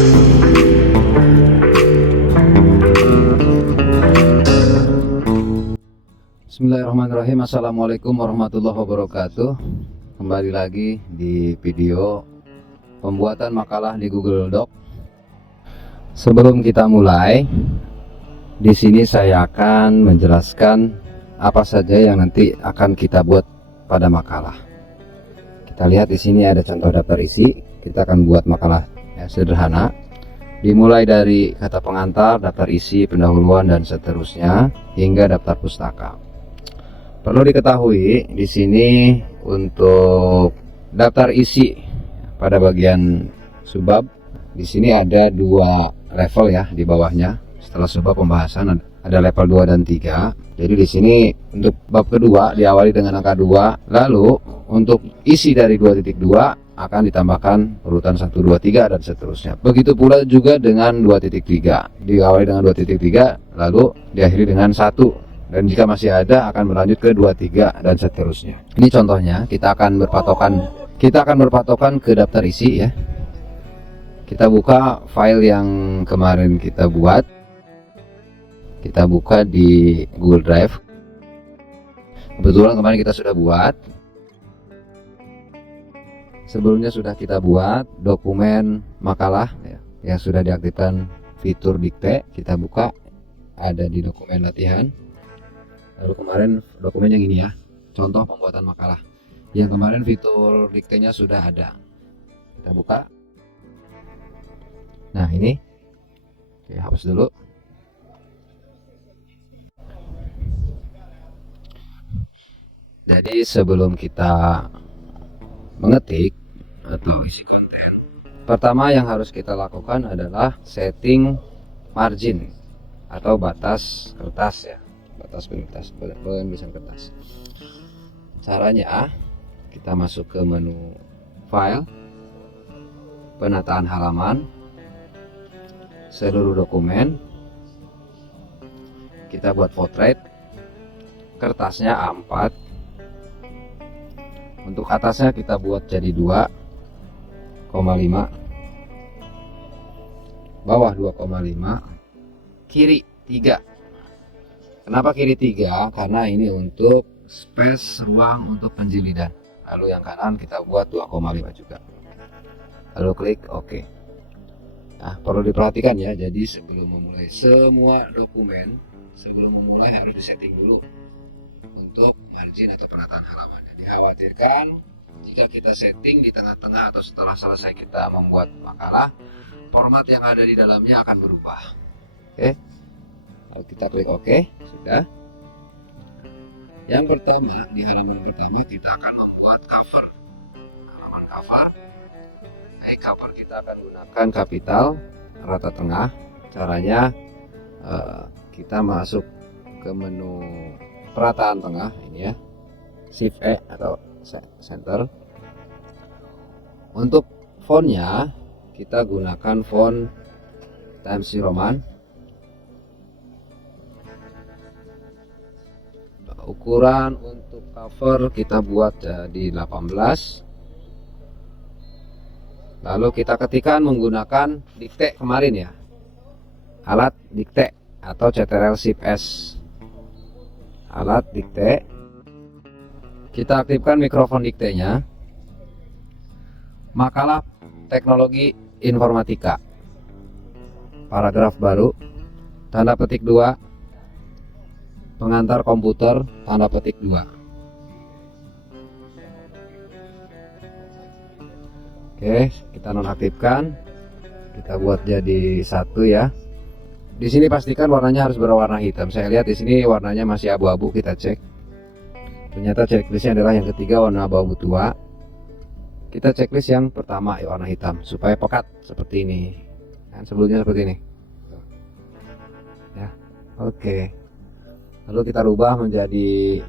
Bismillahirrahmanirrahim. Assalamualaikum warahmatullahi wabarakatuh. Kembali lagi di video pembuatan makalah di Google Doc. Sebelum kita mulai, di sini saya akan menjelaskan apa saja yang nanti akan kita buat pada makalah. Kita lihat di sini ada contoh daftar isi. Kita akan buat makalah sederhana. Dimulai dari kata pengantar, daftar isi, pendahuluan dan seterusnya hingga daftar pustaka. Perlu diketahui di sini untuk daftar isi pada bagian subbab, di sini ada 2 level ya di bawahnya. Setelah subbab pembahasan ada level 2 dan 3. Jadi di sini untuk bab kedua diawali dengan angka 2, lalu untuk isi dari 2.2 akan ditambahkan urutan 1, 2, 3 dan seterusnya. Begitu pula juga dengan 2.3, diawali dengan 2.3 lalu diakhiri dengan 1. Dan jika masih ada akan berlanjut ke 2, 3 dan seterusnya. Ini contohnya, kita akan berpatokan ke daftar isi ya. Kita buka file yang kemarin kita buat. Kita buka di Google Drive. Kebetulan kemarin kita sudah buat. Sebelumnya sudah kita buat dokumen makalah ya, yang sudah diaktifkan fitur dikte. Kita buka, ada di dokumen latihan. Lalu kemarin dokumen yang ini ya, contoh pembuatan makalah. Yang kemarin fitur diktenya sudah ada. Kita buka. Nah ini, oke, hapus dulu. Jadi sebelum kita mengetik atau isi konten, pertama yang harus kita lakukan adalah setting margin atau batas kertas ya. Batas penulisan kertas. Caranya kita masuk ke menu file, penataan halaman, seluruh dokumen. Kita buat portrait, kertasnya A4. Untuk atasnya kita buat jadi 2,5, bawah 2,5, kiri 3. Kenapa kiri 3? Karena ini untuk space ruang untuk penjilidan. Lalu yang kanan kita buat 2,5 juga. Lalu klik OK. Nah, perlu diperhatikan ya. Jadi sebelum memulai semua dokumen, sebelum memulai harus disetting dulu untuk margin atau penataan halaman. Dikhawatirkan jika kita setting di tengah-tengah atau setelah selesai kita membuat makalah, format yang ada di dalamnya akan berubah. Oke. Kalau kita klik OK, sudah. Yang pertama, di halaman pertama kita akan membuat cover. Halaman cover. Nah, cover kita akan gunakan kapital, rata tengah. Caranya kita masuk ke menu perataan tengah ini ya, Shift E atau Center. Untuk fontnya kita gunakan font Times New Roman. Ukuran untuk cover kita buat jadi 18. Lalu kita ketikkan menggunakan dikte kemarin ya, alat dikte atau Ctrl Shift S, alat dikte. Kita aktifkan mikrofon diktenya. Makalah teknologi informatika, paragraf baru, tanda petik 2, pengantar komputer, tanda petik 2. Oke, kita nonaktifkan. Kita buat jadi 1 ya. Di sini pastikan warnanya harus berwarna hitam. Saya lihat di sini warnanya masih abu-abu, kita cek. Ternyata checklistnya adalah yang ketiga warna abu-abu tua. Kita checklist yang pertama ya, warna hitam supaya pekat seperti ini. Dan sebelumnya seperti ini. Ya, oke. Lalu kita rubah menjadi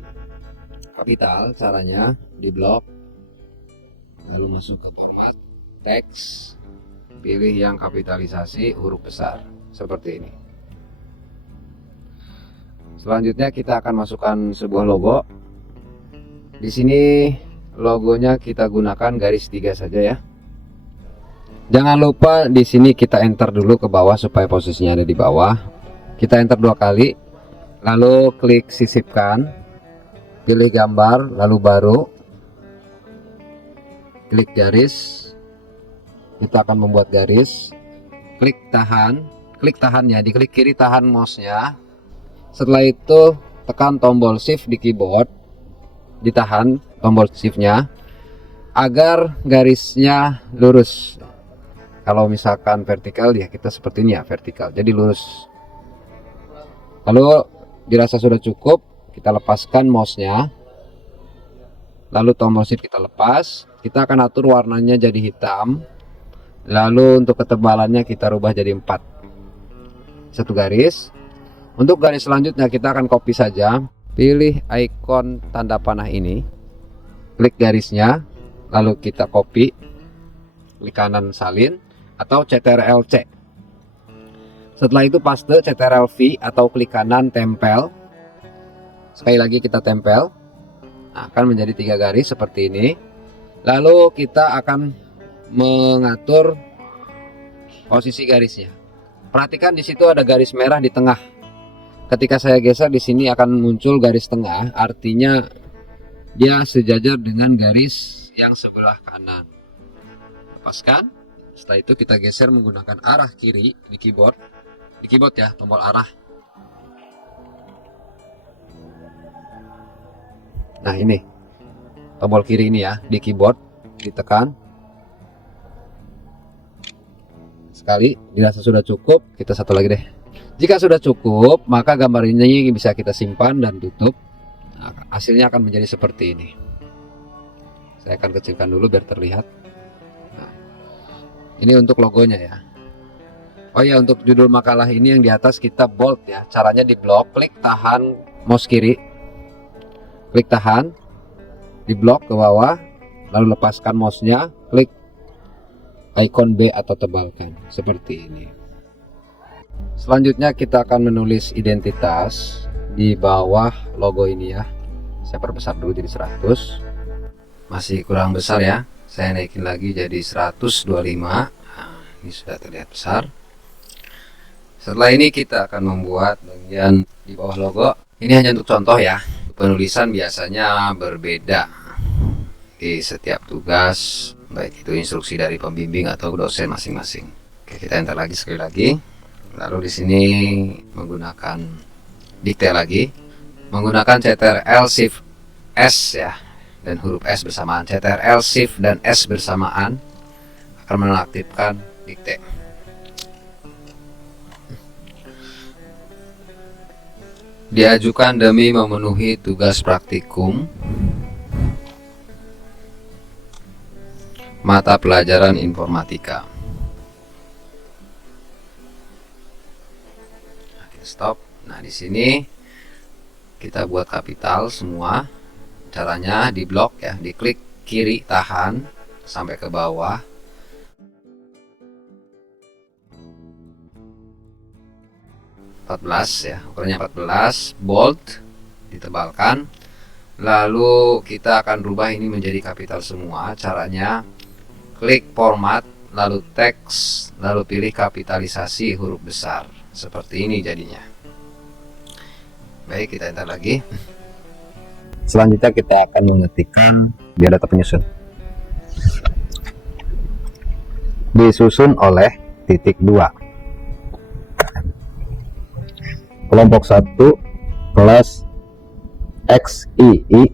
kapital. Caranya di blok, lalu masuk ke format teks, pilih yang kapitalisasi huruf besar seperti ini. Selanjutnya kita akan masukkan sebuah logo. Di sini logonya kita gunakan garis 3 saja ya. Jangan lupa di sini kita enter dulu ke bawah supaya posisinya ada di bawah. Kita enter 2 kali, lalu klik sisipkan, pilih gambar, lalu baru klik garis. Kita akan membuat garis, klik tahannya, diklik kiri tahan mouse-nya. Setelah itu tekan tombol shift di keyboard, ditahan tombol shift-nya agar garisnya lurus. Kalau misalkan vertikal ya kita seperti ini ya, vertikal, jadi lurus. Lalu dirasa sudah cukup, kita lepaskan mouse-nya, lalu tombol shift kita lepas. Kita akan atur warnanya jadi hitam, lalu untuk ketebalannya kita rubah jadi 4, 1 garis. Untuk garis selanjutnya kita akan copy saja, pilih ikon tanda panah ini, klik garisnya, lalu kita copy, klik kanan salin atau Ctrl+C. Setelah itu paste Ctrl+V atau klik kanan tempel. Sekali lagi kita tempel. Nah, akan menjadi 3 garis seperti ini. Lalu kita akan mengatur posisi garisnya. Perhatikan di situ ada garis merah di tengah. Ketika saya geser di sini akan muncul garis tengah, artinya dia sejajar dengan garis yang sebelah kanan. Lepaskan. Setelah itu kita geser menggunakan arah kiri di keyboard. Di keyboard ya, tombol arah. Nah ini, tombol kiri ini ya, di keyboard, ditekan. Sekali, dirasa sudah cukup, kita satu lagi deh. Jika sudah cukup, maka gambar ini bisa kita simpan dan tutup. Nah, hasilnya akan menjadi seperti ini. Saya akan kecilkan dulu biar terlihat. Nah, ini untuk logonya ya. Oh ya, untuk judul makalah ini yang di atas kita bold ya. Caranya di blok, klik tahan mouse kiri, klik tahan, di blok ke bawah, lalu lepaskan mouse-nya, klik ikon B atau tebalkan seperti ini. Selanjutnya kita akan menulis identitas di bawah logo ini ya. Saya perbesar dulu jadi 100. Masih kurang besar ya, saya naikin lagi jadi 125. Nah, ini sudah terlihat besar. Setelah ini kita akan membuat bagian di bawah logo. Ini hanya untuk contoh ya, penulisan biasanya berbeda di setiap tugas, baik itu instruksi dari pembimbing atau dosen masing-masing. Oke, kita enter lagi sekali lagi. Lalu di sini menggunakan dikte lagi, menggunakan Ctrl+Shift+S ya, dan huruf S bersamaan. Ctrl+Shift dan S bersamaan akan menonaktifkan dikte. Diajukan demi memenuhi tugas praktikum mata pelajaran informatika. Oke, stop. Nah, di sini kita buat kapital semua. Caranya di blok ya, diklik kiri tahan sampai ke bawah. Ya, ukurannya 14, bold, ditebalkan. Lalu kita akan rubah ini menjadi kapital semua. Caranya klik format, lalu teks, lalu pilih kapitalisasi huruf besar. Seperti ini jadinya. Baik, kita enter lagi. Selanjutnya kita akan mengetikkan biodata penyusun. Disusun oleh titik 2. Kelompok 1 kelas XII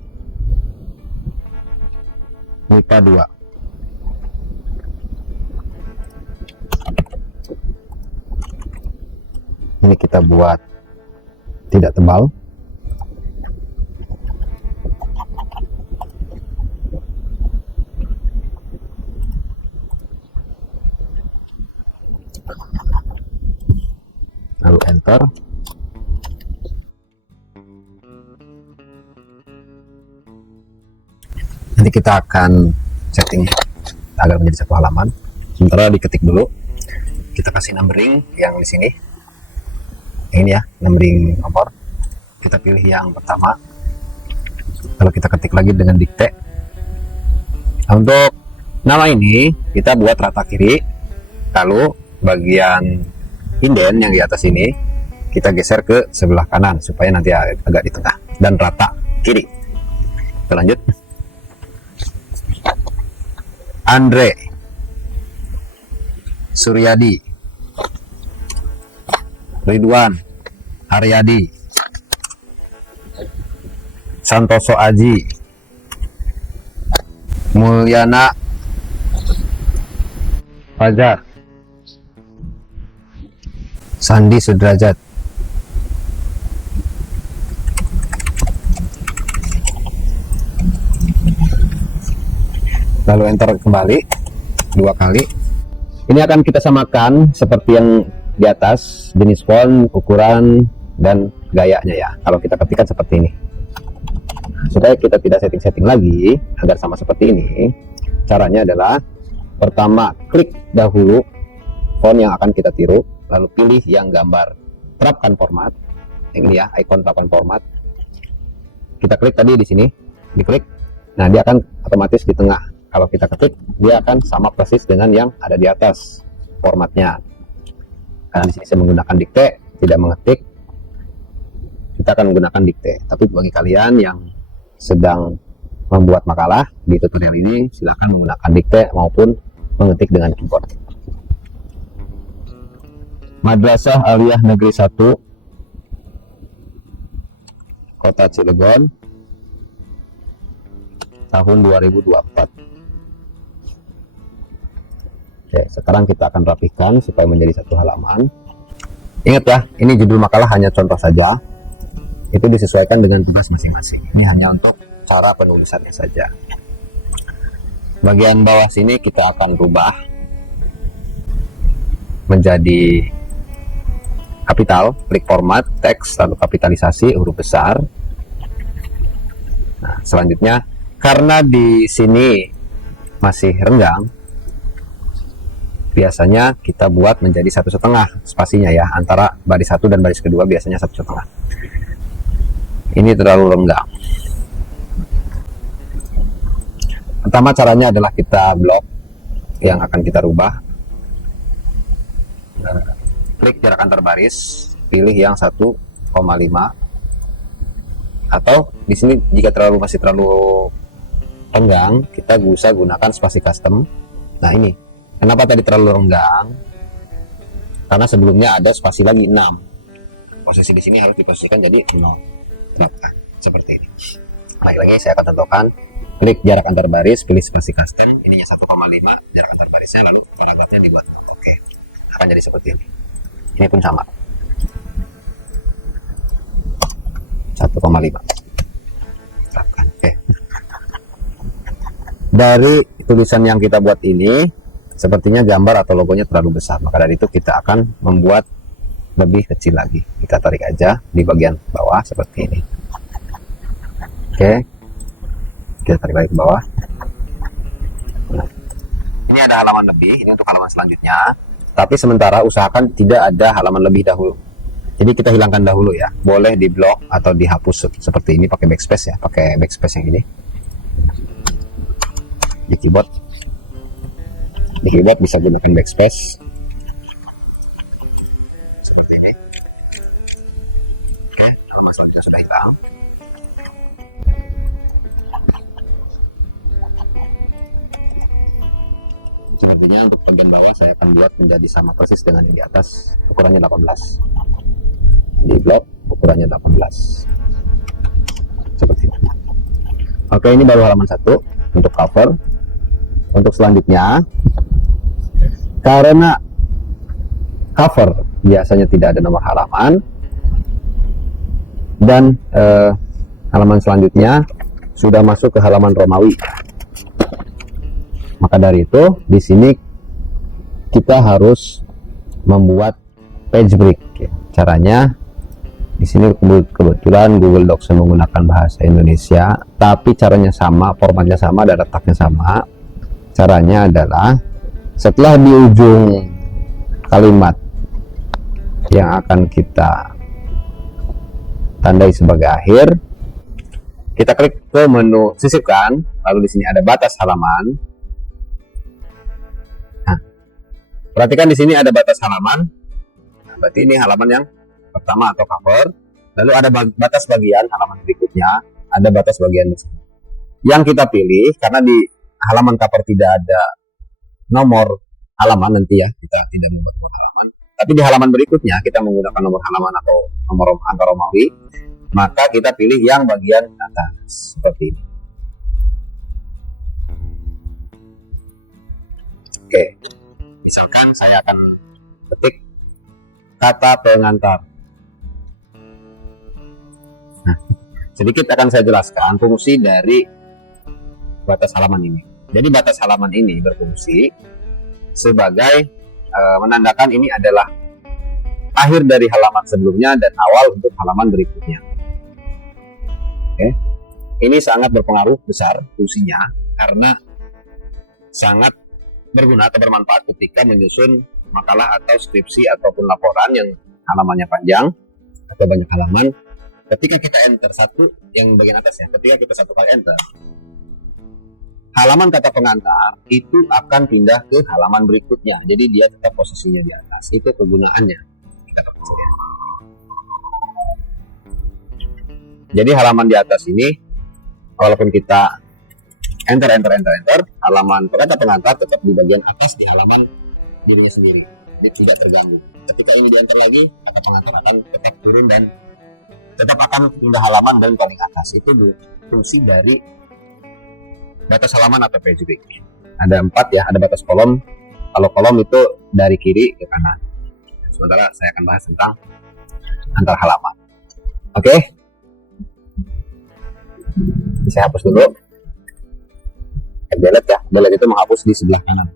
MIPA 2. Ini kita buat tidak tebal. Lalu enter. Nanti kita akan setting agar menjadi satu halaman. Sementara diketik dulu. Kita kasih numbering yang di sini. Ini ya, numbering nomor. Kita pilih yang pertama. Kalau kita ketik lagi dengan dikte. Nah, untuk nama ini kita buat rata kiri. Lalu bagian inden yang di atas ini kita geser ke sebelah kanan supaya nanti agak di tengah dan rata kiri. Kita lanjut. Andre Suryadi, Ridwan Haryadi, Santoso Aji, Mulyana Fajar, Sandi Sudrajat. Lalu enter kembali 2 kali. Ini akan kita samakan seperti yang di atas, jenis font, ukuran, dan gayanya ya. Kalau kita ketikkan seperti ini. Supaya kita tidak setting-setting lagi agar sama seperti ini, caranya adalah pertama klik dahulu font yang akan kita tiru, lalu pilih yang gambar terapkan format. Ini ya, ikon terapkan format. Kita klik tadi di sini, diklik. Nah, dia akan otomatis di tengah. Kalau kita ketik, dia akan sama persis dengan yang ada di atas formatnya. Karena di sini saya menggunakan dikte, tidak mengetik, kita akan menggunakan dikte. Tapi bagi kalian yang sedang membuat makalah di tutorial ini, silakan menggunakan dikte maupun mengetik dengan keyboard. Madrasah Aliyah Negeri 1 Kota Cilegon tahun 2024. Oke, sekarang kita akan rapihkan supaya menjadi satu halaman. Ingat ya, ini judul makalah hanya contoh saja. Itu disesuaikan dengan tugas masing-masing. Ini hanya untuk cara penulisannya saja. Bagian bawah sini kita akan rubah menjadi kapital, klik format, teks, lalu kapitalisasi, huruf besar. Nah, selanjutnya, karena di sini masih renggang, biasanya kita buat menjadi 1,5 spasinya ya, antara baris 1 dan baris kedua biasanya 1,5. Ini terlalu renggang. Pertama caranya adalah kita blok yang akan kita rubah. Klik jarak antar baris, pilih yang 1,5. Atau di sini jika masih terlalu renggang, kita bisa gunakan spasi custom. Nah, ini kenapa tadi terlalu renggang? Karena sebelumnya ada spasi lagi 6. Posisi di sini harus diposisikan jadi 0. Nah, seperti ini. Lagi-lagi saya akan tentukan, klik jarak antar baris, pilih spasi custom, ininya 1,5 jarak antar barisnya, lalu paragrafnya dibuat. Oke, akan jadi seperti ini. Ini pun sama, 1,5. Oke. Dari tulisan yang kita buat ini, sepertinya gambar atau logonya terlalu besar, maka dari itu kita akan membuat lebih kecil lagi. Kita tarik aja di bagian bawah seperti ini. Oke, kita tarik lagi ke bawah. Nah, ini ada halaman lebih, ini untuk halaman selanjutnya, tapi sementara usahakan tidak ada halaman lebih dahulu. Jadi kita hilangkan dahulu ya, boleh di blok atau dihapus seperti ini pakai backspace ya, pakai backspace yang ini di keyboard. Di keyboard bisa gunakan backspace seperti ini. Oke, halaman selanjutnya sudah hilang. Sebenarnya untuk bagian bawah saya akan buat menjadi sama persis dengan yang di atas, ukurannya 18. Di blok ukurannya 18 seperti ini. Oke, ini baru halaman 1 untuk cover. Untuk selanjutnya, karena cover biasanya tidak ada nomor halaman dan halaman selanjutnya sudah masuk ke halaman Romawi, maka dari itu di sini kita harus membuat page break. Caranya di sini kebetulan Google Docs menggunakan bahasa Indonesia, tapi caranya sama, formatnya sama, dan letaknya sama. Caranya adalah setelah di ujung kalimat yang akan kita tandai sebagai akhir, kita klik ke menu sisipkan, lalu di sini ada batas halaman. Nah, Perhatikan di sini ada batas halaman. Nah, berarti ini halaman yang pertama atau cover. Lalu ada batas bagian halaman berikutnya, ada batas bagian di sini. Yang kita pilih karena di halaman cover tidak ada nomor halaman nanti ya, kita tidak membuat nomor halaman. Tapi di halaman berikutnya kita menggunakan nomor halaman atau nomor angka Romawi, maka kita pilih yang bagian atas seperti ini. Oke, misalkan saya akan ketik kata pengantar. Nah, sedikit akan saya jelaskan fungsi dari batas halaman ini. Jadi batas halaman ini berfungsi sebagai menandakan ini adalah akhir dari halaman sebelumnya dan awal untuk halaman berikutnya. Oke, ini sangat berpengaruh besar fungsinya karena sangat berguna atau bermanfaat ketika menyusun makalah atau skripsi ataupun laporan yang halamannya panjang atau banyak halaman. Ketika kita enter satu yang bagian atasnya, ketika kita satu kali enter, halaman kata pengantar itu akan pindah ke halaman berikutnya. Jadi dia tetap posisinya di atas. Itu kegunaannya. Jadi halaman di atas ini, walaupun kita enter, halaman kata pengantar tetap di bagian atas di halaman dirinya sendiri. Dia tidak terganggu. Ketika ini di enter lagi, kata pengantar akan tetap turun dan tetap akan pindah halaman dan paling atas. Itu fungsi dari batas halaman atau page break. Ada 4 ya, ada batas kolom. Kalau kolom itu dari kiri ke kanan. Sementara saya akan bahas tentang antar halaman. Oke. Saya hapus dulu. Delete ya, delete itu menghapus di sebelah kanan.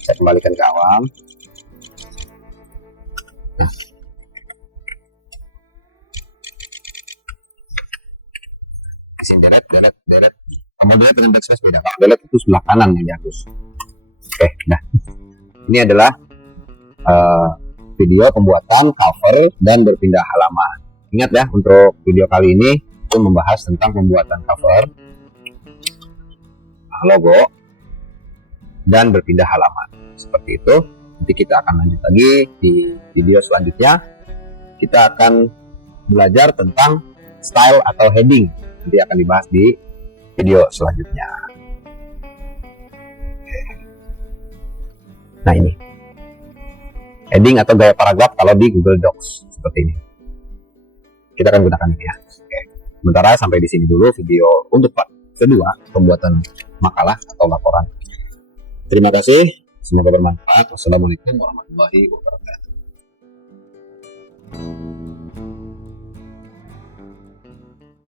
Saya kembalikan ke awal. Nah. Di sini delete. Kalau delete dengan backspace beda. Kalau delete itu sebelah kanan yang dihapus. Oke, nah. Ini adalah video pembuatan cover dan berpindah halaman. Ingat ya, untuk video kali ini itu membahas tentang pembuatan cover, logo, dan berpindah halaman. Seperti itu. Nanti kita akan lanjut lagi di video selanjutnya. Kita akan belajar tentang style atau heading. Nanti akan dibahas di video selanjutnya. Nah ini heading atau gaya paragraf kalau di Google Docs seperti ini. Kita akan gunakan ini ya. Oke. Sementara sampai di sini dulu video untuk part kedua pembuatan makalah atau laporan. Terima kasih, semoga bermanfaat. Wassalamualaikum warahmatullahi wabarakatuh.